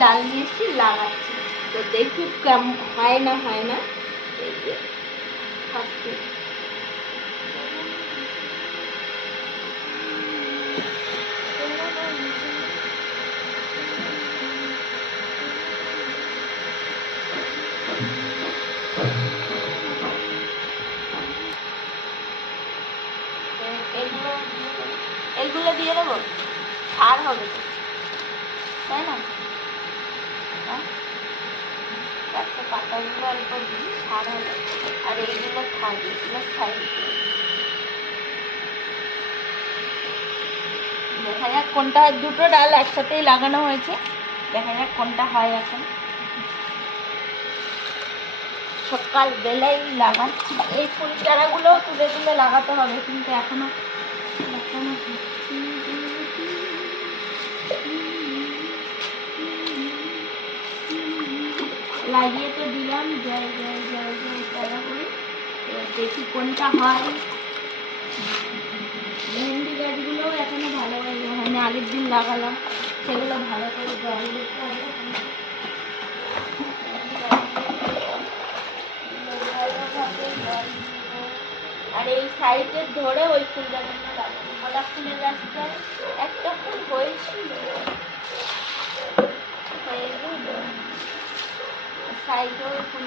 ডাল নিয়ে এসেছি, লাগাচ্ছি। তো দেখি কেমন হয় না হয় না। এই যে ফার্স্টে এগুলো দিয়ে দেবো, সার হবে তো, তাই না? হ্যাঁ, চারটে পাতাগুলো অল্প দিই, সার হবে। আর এইগুলো থাকবে, এগুলো সাইড। দেখা যাক কোনটা হয়। দুটো ডাল একসাথেই লাগানো হয়েছে, দেখা যাক কোনটা হয়। এখন সকাল বেলায় লাগাচ্ছি। এই ফুল চারাগুলো তুলে তুলে লাগাতে হবে, কিন্তু এখনো লাগানো হচ্ছে। লাগিয়ে তো দিলাম, জয় জয় জয় জয় তারা করে। এবার দেখি কোনটা হয়। ভেন্ডি গাছগুলোও এখনো ভালোভাবে হয়নি, আগের দিন লাগালাম, সেগুলো ভালো করে জল দিতে হবে। আর এই সাইডে ধরে ওই ফুলটা জন্য লাগাবো। গোলাপ ফুলের রাস্তায় একটা ফুল হয়েছিল, সাইডে ওই ফুল